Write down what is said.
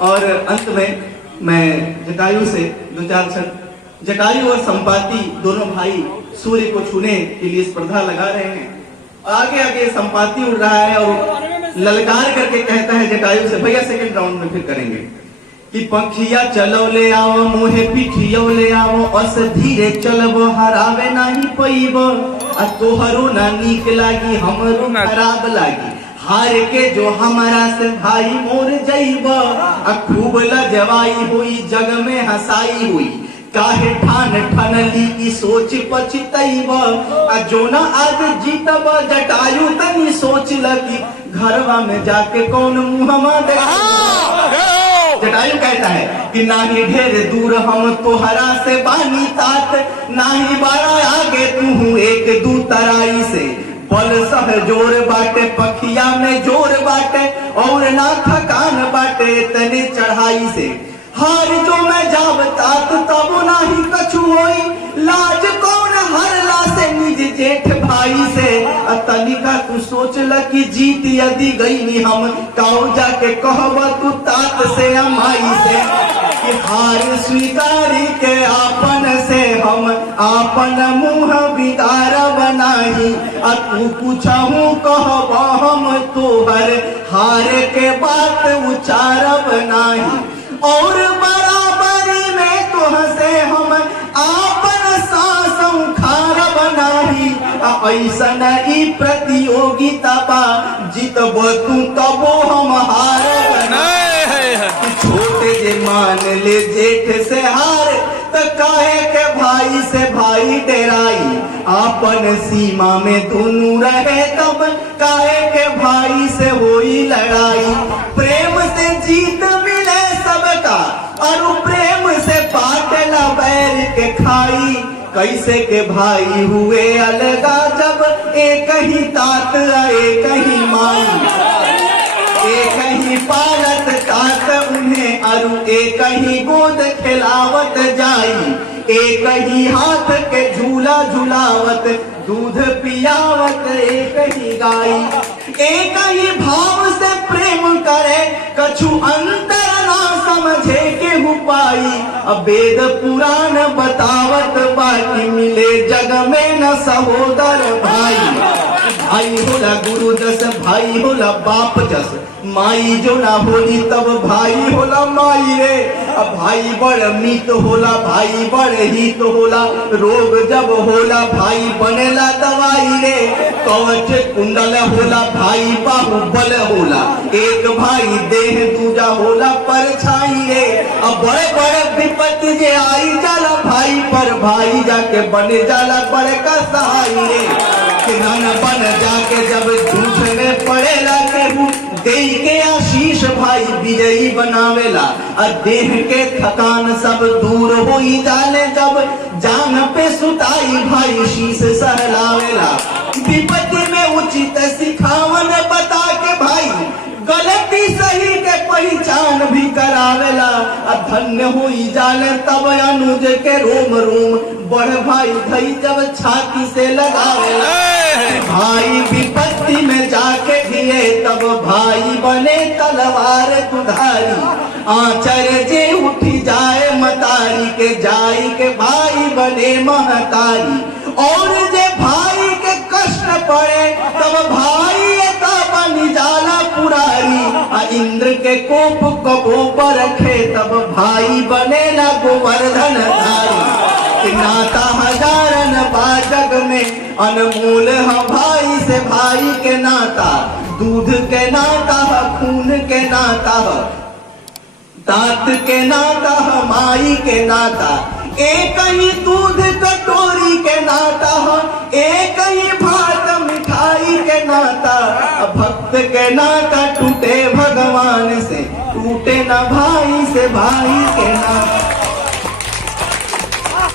और अंत में मैं जटायु से दो चार क्षण, जटायु और संपाति दोनों भाई सूर्य को छूने के लिए स्पर्धा लगा रहे हैं। आगे आगे संपाति उड़ रहा है और ललकार करके कहता है जटायु से, भैया सेकंड राउंड में फिर करेंगे, कि पंखिया चलो ले आओ मोहे पिठियो ले आओ, अस धीरे चलबो हरावे नहीं पैबो, आ तोहरो ना नीक लागी हमरो खराब लागी, हार के जो हमारा से भाई मोर जइब, आ खूब लजवाई हुई जग में हंसाई हुई, काहे ठान ठनली की सोच पछतइब, आ जो ना आज जीतब जटायु तनी सोच लगी घरवा में जाके कौन मुहम्मद जटायु कहता है कि नाही ढेर दूर हम तोहरा से बानी तात, नाही बड़ा आगे तू एक दू तराई से, बल सह जोर बाटे पखिया में जोर बाटे, और ना थकान बाटे तने चढ़ाई से, हार जो मैं जाब तात तब नाही कछु होई, लाज कौन हरला से निज जेठ भाई से, तनिका तू सोच ल कि जीत यदि गई हम काऊ जाके कहब तू तात से अमाई से, कि हार स्वीकारी के आपन से हम आपन मुंह बिगाड़ बनाई, तू पूछहू कहब हम तोहर हार के बात उचारब नाही, और बराबरी में तुहसे हम आपन सांस उखाड़ब नाही, ऐसन ई प्रतियोगिता बा जीतब तू तबो हम हारब नाही, छोटे जे मान ले जेठ से हार, त काहे के भाई से भाई डराई, आपन सीमा में दोनों रहे तब काहे के भाई से होई लड़ाई, प्रेम से जीत मिले सबका और प्रेम से बाटला बैर के खाई, कैसे के भाई हुए अलगा जब एक ही तात एक ही माई, एक ही पालत तात उन्हें अरु एक ही गोद खिलावत जाई, एक ही हाथ के झूला झुलावत दूध पियावत एक ही गाई, एक ही भाव से प्रेम करे कछु अंतर ना समझे के हुपाई, अब वेद पुराण बतावत बाकी मिले जग में न सहोदर भाई, भाई होला गुरु जस भाई होला बाप जस, माई जो ना होली तब भाई होला माई रे, अब भाई बड़ मीत होला भाई बड़ हित होला, रोग जब होला भाई बनेला दवाई रे, कवच कुंडल होला भाई बाहुबल होला, एक भाई देह दूजा होला परछाई रे, अब बड़े बड़े विपत्ति जे आई जाला भाई पर भाई जाके बने जाला बड़का सहाय रे, किसान बन जाके जब जूझ में पड़ेला केहू देई के आशीष भाई विजयी बनावेला, और देह के थकान सब दूर होई जाले जब जान पे सुताई भाई शीश सहलावेला, विपत्ति में उचित सिखावन बता के भाई गलती सही के पहचान भी करावेला, धन्य हुई जाले तब अनुज के रोम रोम बड़ भाई धई जब छाती से लगावेला, भाई विपत्ति में जाके दिए तब भाई बने तलवार दुधारी, आचर जे उठी जाए मतारी के जाई के भाई बने महतारी, और जे भाई के कष्ट पड़े तब भाई बनी जाला पुरारी, इंद्र के कोप कबो पर रखे तब भाई बने न गोवर्धन धारी, नाता हजारन बाजग में अनमोल है भाई से भाई के नाता, दूध के नाता खून के नाता, तात के नाता माई के नाता, एक ही दूध कटोरी के नाता, एक ही भात मिठाई के नाता, भक्त के नाता टूटे भगवान से टूटे न भाई से भाई के नाता।